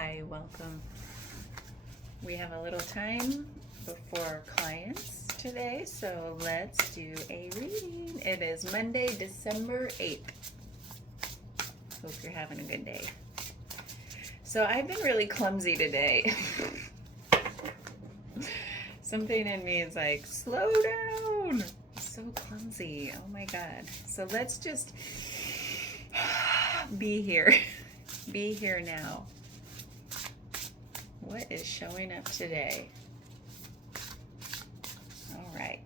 Hi, welcome. We have a little time before clients today, so let's do a reading. It is Monday, December 8th. Hope you're having a good day. So I've been really clumsy today. Something in me is like, slow down. So clumsy. Oh my God. So let's just be here. Be here now. What is showing up today? All right.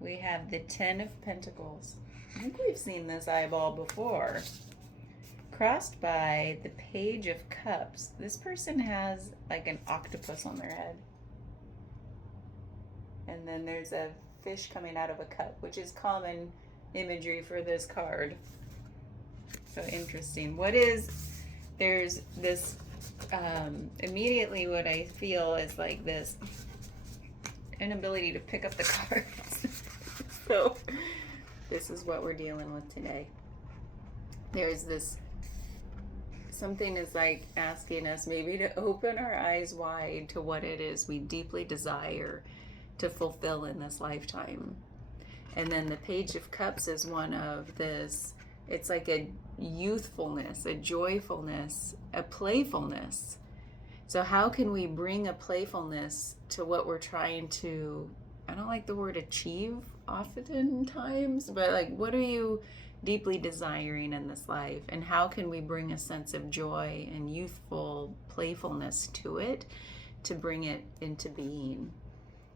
We have the Ten of Pentacles. I think we've seen this eyeball before. Crossed by the Page of Cups. This person has like an octopus on their head. And then there's a fish coming out of a cup, which is common imagery for this card. So interesting. There's this, immediately what I feel is like this inability to pick up the cards. So this is what we're dealing with today. There's this, something is like asking us maybe to open our eyes wide to what it is we deeply desire to fulfill in this lifetime. And then the Page of Cups is one of this, it's like a youthfulness, a joyfulness, a playfulness. So how can we bring a playfulness to what we're trying to, I don't like the word achieve oftentimes, but like what are you deeply desiring in this life? And how can we bring a sense of joy and youthful playfulness to it to bring it into being?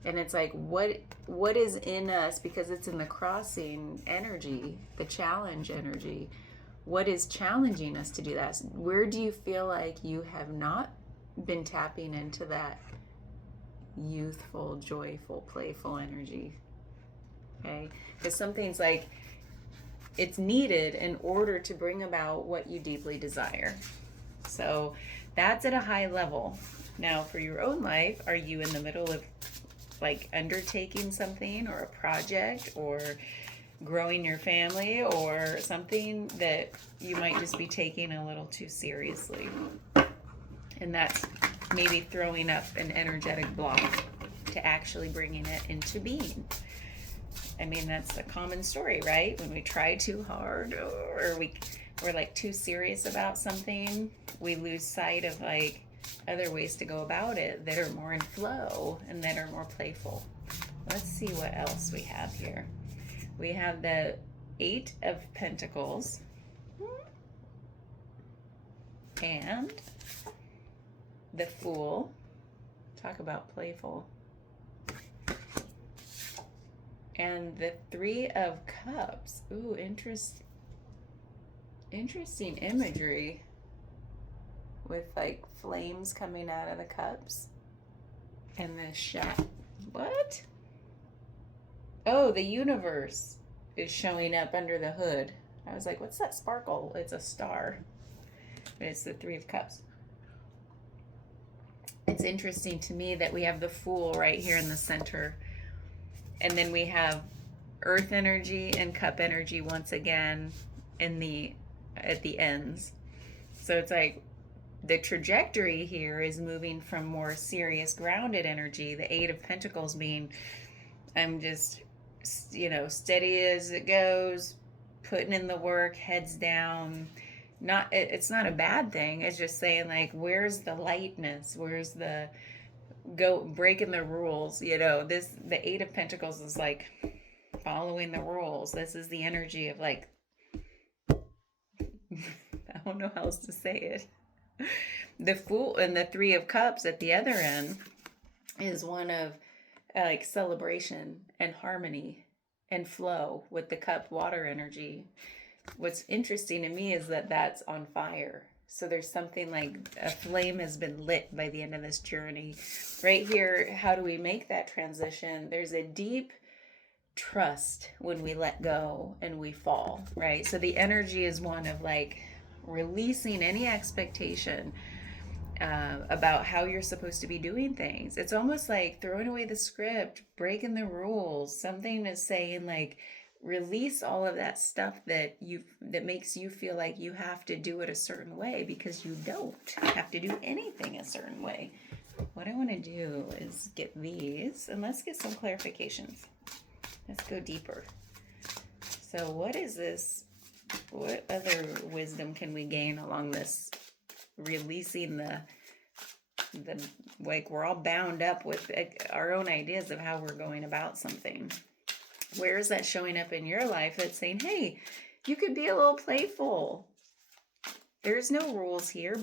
And it's like, what is in us, because it's in the crossing energy, the challenge energy. What is challenging us to do that? Where do you feel like you have not been tapping into that youthful, joyful, playful energy? Okay? Because something's like, it's needed in order to bring about what you deeply desire. So that's at a high level. Now, for your own life, are you in the middle of like undertaking something or a project or growing your family or something that you might just be taking a little too seriously? And that's maybe throwing up an energetic block to actually bringing it into being. I mean, that's a common story, right? When we try too hard or we're like too serious about something, we lose sight of like other ways to go about it that are more in flow and that are more playful. Let's see what else we have here. We have the Eight of Pentacles and the Fool. Talk about playful. And the Three of Cups. Ooh, interesting imagery with like flames coming out of the cups. And the shot. What? Oh, the universe is showing up under the hood. I was like, what's that sparkle? It's a star. But it's the Three of Cups. It's interesting to me that we have the Fool right here in the center. And then we have earth energy and cup energy once again at the ends. So it's like the trajectory here is moving from more serious, grounded energy. The Eight of Pentacles being, I'm just, steady as it goes, putting in the work, heads down. It's not a bad thing. It's just saying like, where's the lightness? Where's the breaking the rules? The Eight of Pentacles is like following the rules. This is the energy of like, I don't know how else to say it. The Fool and the Three of Cups at the other end is one of like celebration and harmony and flow with the cup water energy. What's interesting to me is that that's on fire. So there's something like a flame has been lit by the end of this journey. Right here, how do we make that transition? There's a deep trust when we let go and we fall, right? So the energy is one of like releasing any expectation about how you're supposed to be doing things. It's almost like throwing away the script, breaking the rules. Something is saying like, release all of that stuff that makes you feel like you have to do it a certain way, because you don't have to do anything a certain way. What I want to do is get these, and let's get some clarifications. Let's go deeper. So what is this? What other wisdom can we gain along this releasing the like, we're all bound up with our own ideas of how we're going about something. Where is that showing up in your life that's saying, hey, you could be a little playful? There's no rules here.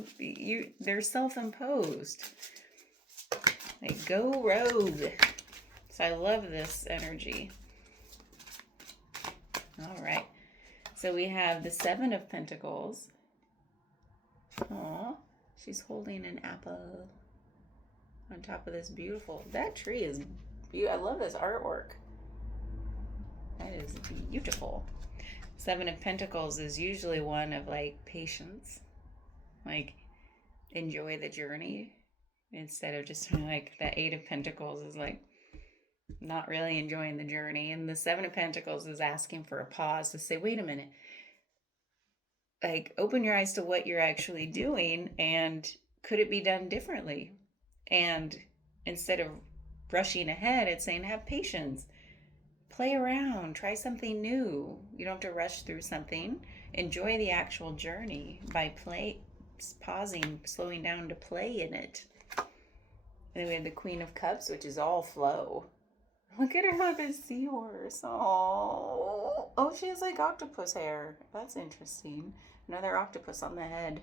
They're self-imposed. Like, go rogue. So I love this energy. All right. So we have the Seven of Pentacles. Aw, she's holding an apple on top of this beautiful, that tree is beautiful. I love this artwork. That is beautiful. Seven of Pentacles is usually one of like patience, like enjoy the journey, instead of just like the Eight of Pentacles is like not really enjoying the journey. And the Seven of Pentacles is asking for a pause to say, wait a minute, like open your eyes to what you're actually doing, and could it be done differently? And instead of rushing ahead, it's saying have patience, play around, try something new. You don't have to rush through something. Enjoy the actual journey by pausing, slowing down to play in it. And then we have the Queen of Cups, which is all flow. Look at her with a seahorse. Oh, she has like octopus hair. That's interesting. Another octopus on the head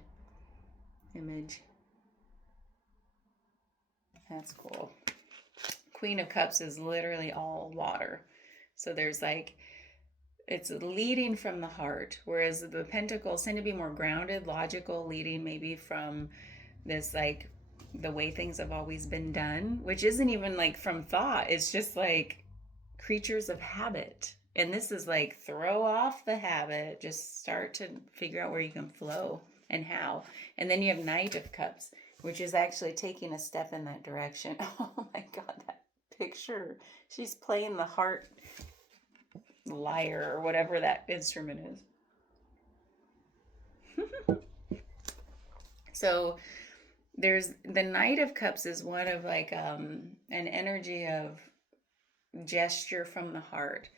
image. That's cool. Queen of Cups is literally all water. So there's like, it's leading from the heart, whereas the Pentacles tend to be more grounded, logical, leading maybe from this like the way things have always been done, which isn't even like from thought. It's just like creatures of habit. And this is like throw off the habit, just start to figure out where you can flow and how. And then you have Knight of Cups, which is actually taking a step in that direction. Oh my God, that picture. She's playing the heart lyre or whatever that instrument is. So there's the Knight of Cups is one of like an energy of gesture from the heart,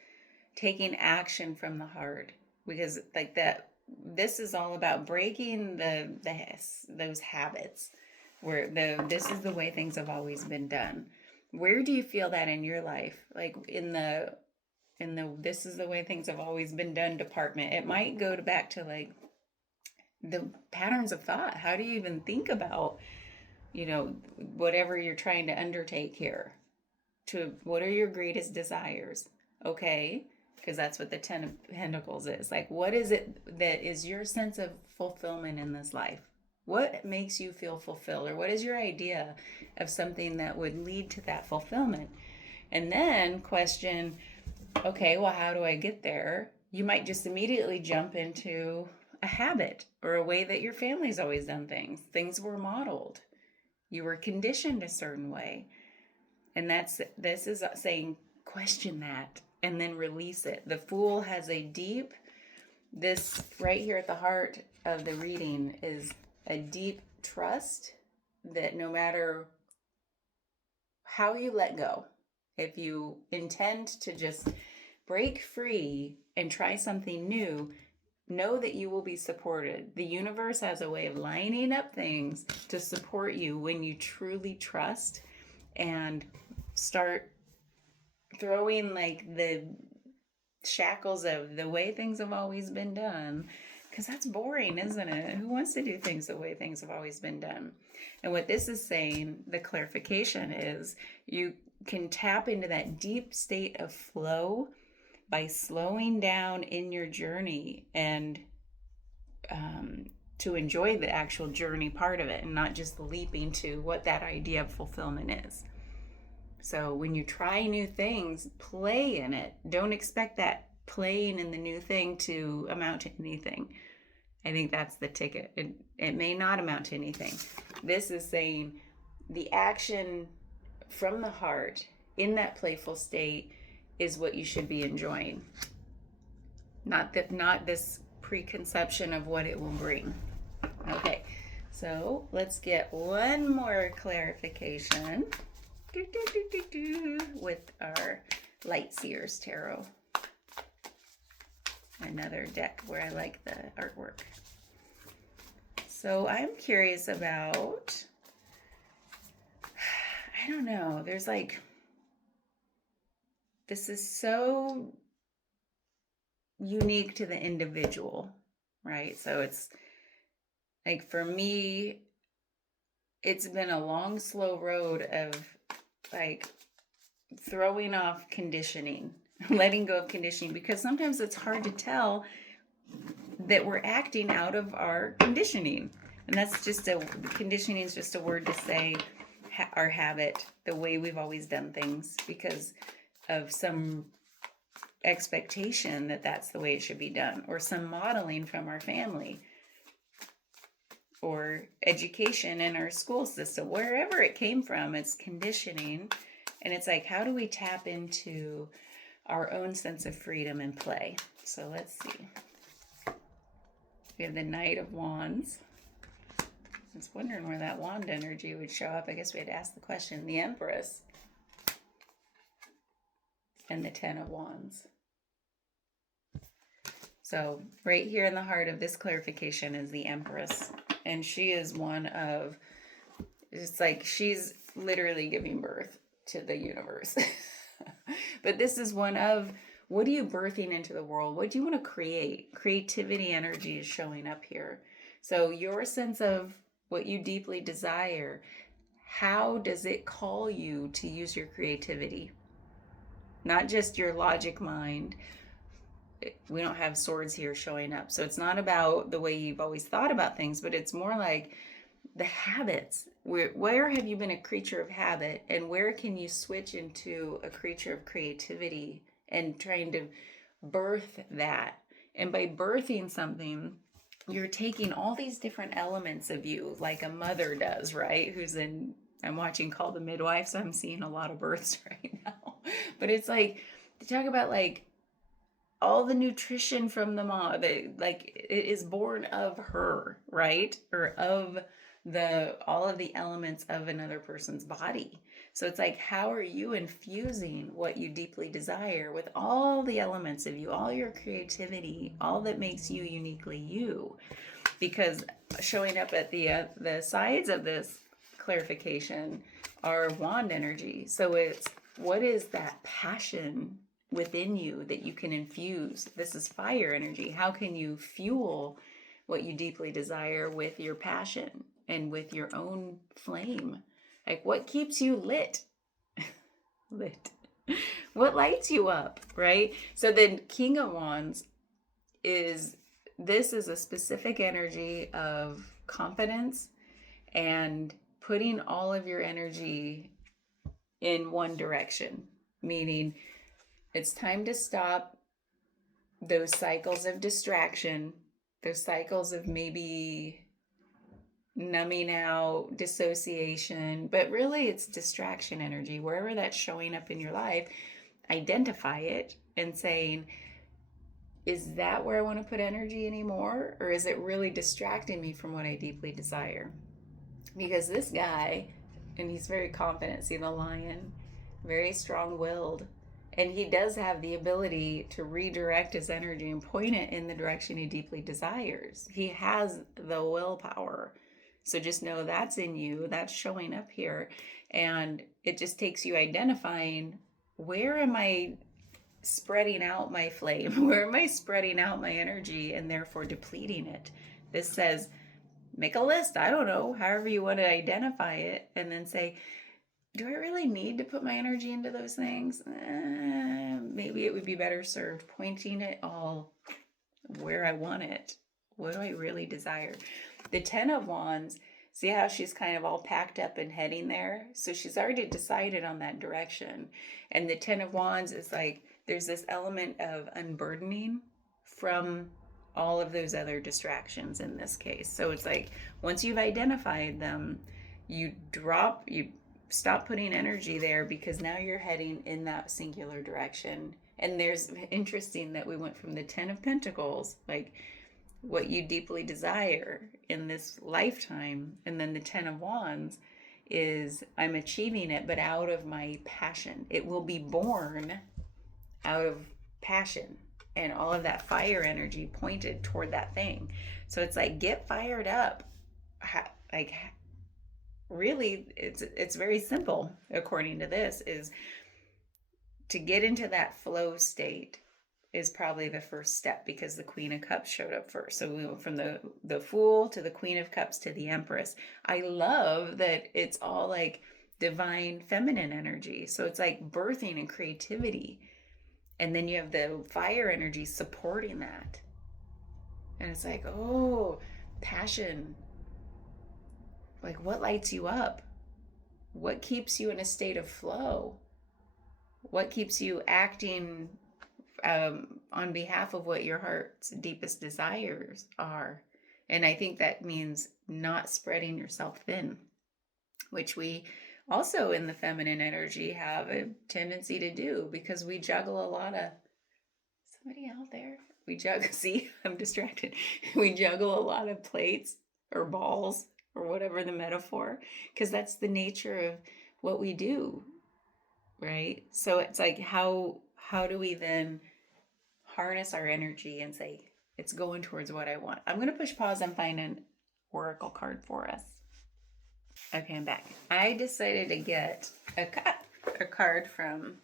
taking action from the heart, because like that, this is all about breaking those habits where this is the way things have always been done. Where do you feel that in your life? Like in the this is the way things have always been done department. It might go back to like the patterns of thought. How do you even think about, whatever you're trying to undertake here? To what are your greatest desires? Okay, because that's what the Ten of Pentacles is. Like, what is it that is your sense of fulfillment in this life? What makes you feel fulfilled? Or what is your idea of something that would lead to that fulfillment? And then question, okay, well, how do I get there? You might just immediately jump into a habit or a way that your family's always done things. Things were modeled. You were conditioned a certain way. And this is saying, question that and then release it. The Fool has this right here at the heart of the reading is a deep trust that no matter how you let go, if you intend to just break free and try something new, know that you will be supported. The universe has a way of lining up things to support you when you truly trust and start throwing like the shackles of the way things have always been done, because that's boring, isn't it? Who wants to do things the way things have always been done? And what this is saying, the clarification is, you can tap into that deep state of flow by slowing down in your journey and to enjoy the actual journey part of it, and not just leaping to what that idea of fulfillment is. So when you try new things, play in it. Don't expect that playing in the new thing to amount to anything. I think that's the ticket. It may not amount to anything. This is saying the action from the heart in that playful state is what you should be enjoying. not this preconception of what it will bring. Okay, so let's get one more clarification with our Light Seers Tarot. Another deck where I like the artwork. So I'm curious about, I don't know, there's like, this is so unique to the individual, right? So it's like, for me, it's been a long, slow road of like throwing off conditioning, letting go of conditioning, because sometimes it's hard to tell that we're acting out of our conditioning. And that's just conditioning is just a word to say our habit, the way we've always done things, because of some expectation that that's the way it should be done, or some modeling from our family, or education in our school system, wherever it came from. It's conditioning. And it's like, how do we tap into our own sense of freedom and play? So let's see. We have the Knight of Wands. I was wondering where that wand energy would show up. I guess we had to ask the question. The Empress. And the Ten of Wands. So right here in the heart of this clarification is the Empress. And she is one of, it's like she's literally giving birth to the universe. But this is one of, what are you birthing into the world? What do you want to create? Creativity energy is showing up here. So your sense of what you deeply desire, how does it call you to use your creativity? Not just your logic mind. We don't have swords here showing up. So it's not about the way you've always thought about things, but it's more like the habits. Where have you been a creature of habit, and where can you switch into a creature of creativity and trying to birth that? And by birthing something, you're taking all these different elements of you, like a mother does, right? I'm watching Call the Midwife, so I'm seeing a lot of births right now. But it's like, to talk about like all the nutrition from the mom, like it is born of her, right? Or of all of the elements of another person's body. So it's like, how are you infusing what you deeply desire with all the elements of you, all your creativity, all that makes you uniquely you? Because showing up at the sides of this clarification are wand energy. So it's, what is that passion within you that you can infuse? This is fire energy. How can you fuel what you deeply desire with your passion and with your own flame? Like, what keeps you lit? Lit. What lights you up, right? So the King of Wands is a specific energy of confidence and putting all of your energy in one direction, meaning it's time to stop those cycles of distraction, those cycles of maybe numbing out, dissociation, but really it's distraction energy. Wherever that's showing up in your life, identify it and saying, is that where I want to put energy anymore? Or is it really distracting me from what I deeply desire? Because this guy, and he's very confident, see the lion, very strong-willed, and he does have the ability to redirect his energy and point it in the direction he deeply desires. He has the willpower. So just know that's in you, that's showing up here. And it just takes you identifying, where am I spreading out my flame? Where am I spreading out my energy and therefore depleting it? This says, make a list. I don't know, however you want to identify it, and then say, do I really need to put my energy into those things? Maybe it would be better served pointing it all where I want it. What do I really desire? The Ten of Wands, see how she's kind of all packed up and heading there? So she's already decided on that direction. And the Ten of Wands is like, there's this element of unburdening from all of those other distractions in this case. So it's like, once you've identified them, you stop putting energy there, because now you're heading in that singular direction And there's interesting that we went from the 10 of Pentacles, like what you deeply desire in this lifetime, and then the 10 of Wands is I'm achieving it, but out of my passion. It will be born out of passion, and all of that fire energy pointed toward that thing. So it's like, get fired up. Like, really, it's very simple, according to this, is to get into that flow state is probably the first step, because the Queen of Cups showed up first. So we went from the Fool to the Queen of Cups to the Empress. I love that it's all like divine feminine energy. So it's like birthing and creativity. And then you have the fire energy supporting that. And it's like, oh, passion. Like, what lights you up? What keeps you in a state of flow? What keeps you acting on behalf of what your heart's deepest desires are? And I think that means not spreading yourself thin, which we also in the feminine energy have a tendency to do, because we juggle a lot of, somebody out there? We juggle, see, I'm distracted. We juggle a lot of plates or balls or whatever the metaphor, because that's the nature of what we do, right? So it's like, how do we then harness our energy and say, it's going towards what I want? I'm going to push pause and find an oracle card for us. Okay, I'm back. I decided to get a card from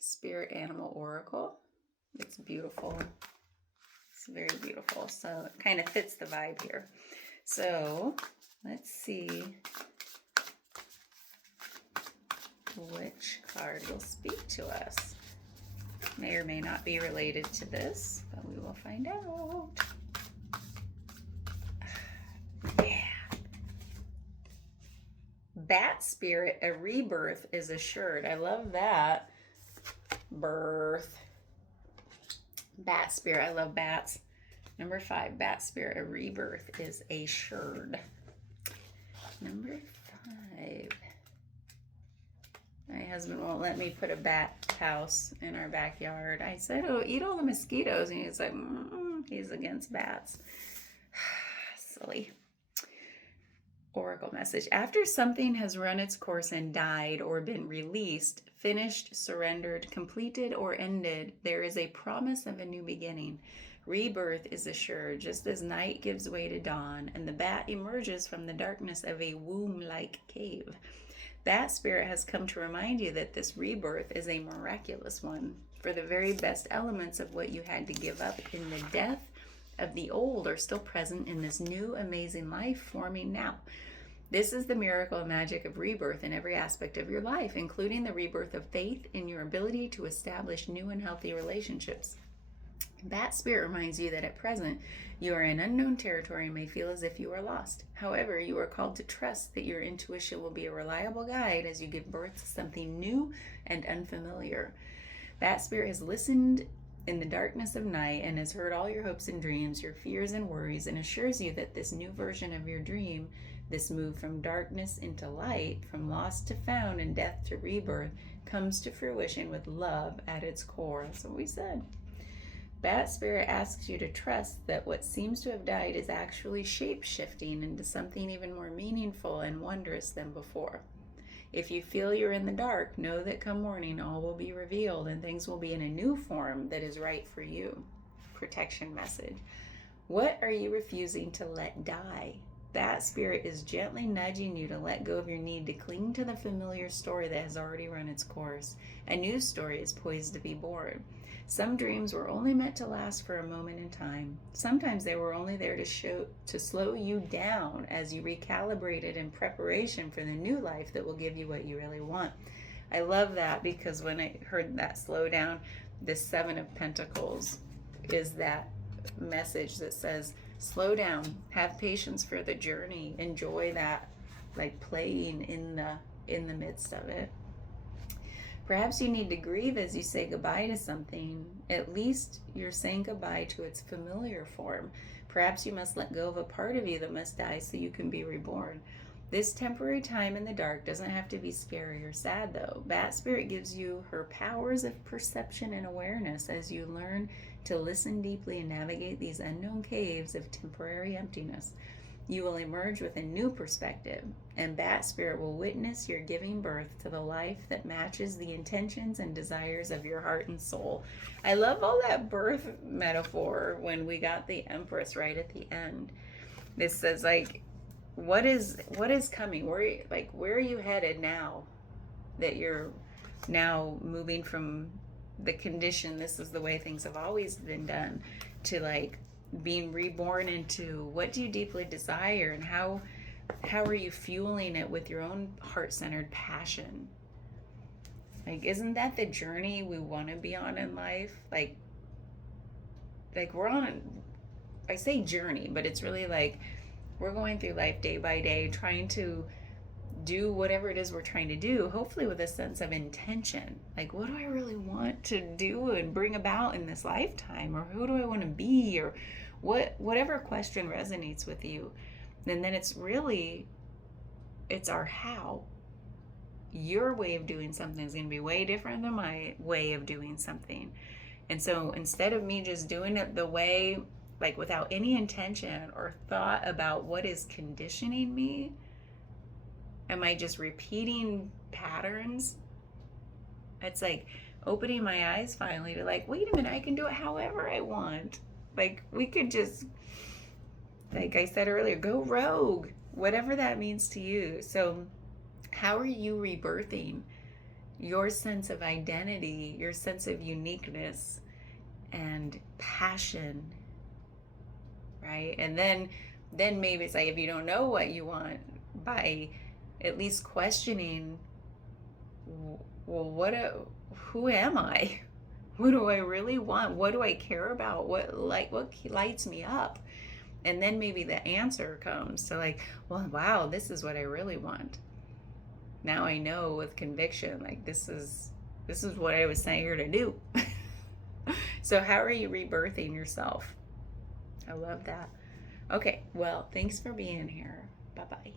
Spirit Animal Oracle. It's beautiful. It's very beautiful. So it kind of fits the vibe here. So let's see which card will speak to us. May or may not be related to this, but we will find out. Yeah. Bat spirit, a rebirth is assured. I love that. Birth. Bat spirit, I love bats. Number 5, bat spirit, a rebirth is assured. Number 5. My husband won't let me put a bat house in our backyard. I said, oh, eat all the mosquitoes. And he's like, he's against bats. Silly. Oracle message. After something has run its course and died or been released, finished, surrendered, completed, or ended, there is a promise of a new beginning. Rebirth is assured, just as night gives way to dawn, and the bat emerges from the darkness of a womb-like cave. Bat spirit has come to remind you that this rebirth is a miraculous one, for the very best elements of what you had to give up in the death of the old are still present in this new amazing life forming now. This is the miracle and magic of rebirth in every aspect of your life, including the rebirth of faith in your ability to establish new and healthy relationships. Bat spirit reminds you that at present you are in unknown territory and may feel as if you are lost. However, you are called to trust that your intuition will be a reliable guide as you give birth to something new and unfamiliar. Bat spirit has listened in the darkness of night and has heard all your hopes and dreams, your fears and worries, and assures you that this new version of your dream, this move from darkness into light, from lost to found and death to rebirth, comes to fruition with love at its core. That's what we said. Bat spirit asks you to trust that what seems to have died is actually shape-shifting into something even more meaningful and wondrous than before. If you feel you're in the dark, know that come morning all will be revealed and things will be in a new form that is right for you. Protection message. What are you refusing to let die? Bat spirit is gently nudging you to let go of your need to cling to the familiar story that has already run its course. A new story is poised to be born. Some dreams were only meant to last for a moment in time. Sometimes they were only there to slow you down as you recalibrated in preparation for the new life that will give you what you really want. I love that, because when I heard that slow down, the 7 of Pentacles is that message that says, slow down, have patience for the journey, enjoy that, like playing in the midst of it. Perhaps you need to grieve as you say goodbye to something. At least you're saying goodbye to its familiar form. Perhaps you must let go of a part of you that must die so you can be reborn. This temporary time in the dark doesn't have to be scary or sad, though. Bat Spirit gives you her powers of perception and awareness as you learn to listen deeply and navigate these unknown caves of temporary emptiness. You will emerge with a new perspective, and Bat Spirit will witness your giving birth to the life that matches the intentions and desires of your heart and soul. I love all that birth metaphor when we got the Empress right at the end. This says, like, what is coming? Where are you headed now that you're now moving from the condition, this is the way things have always been done, to like being reborn into what do you deeply desire, and how are you fueling it with your own heart-centered passion? Like, isn't that the journey we want to be on in life? Like we're on I say journey, but it's really like we're going through life day by day, trying to do whatever it is we're trying to do, hopefully with a sense of intention. Like, what do I really want to do and bring about in this lifetime? Or who do I want to be? Or whatever question resonates with you. And then it's our how. Your way of doing something is going to be way different than my way of doing something. And so instead of me just doing it the way, like without any intention or thought about what is conditioning me, am I just repeating patterns? It's like opening my eyes finally to like, wait a minute, I can do it however I want. Like, we could just, like I said earlier, go rogue, whatever that means to you. So how are you rebirthing your sense of identity, your sense of uniqueness and passion, right? And then maybe it's like, if you don't know what you want, by at least questioning, well, who am I? What do I really want? What do I care about? What lights me up? And then maybe the answer comes. So like, well, wow, this is what I really want. Now I know with conviction, like this is what I was sent here to do. So how are you rebirthing yourself? I love that. Okay, well, thanks for being here. Bye-bye.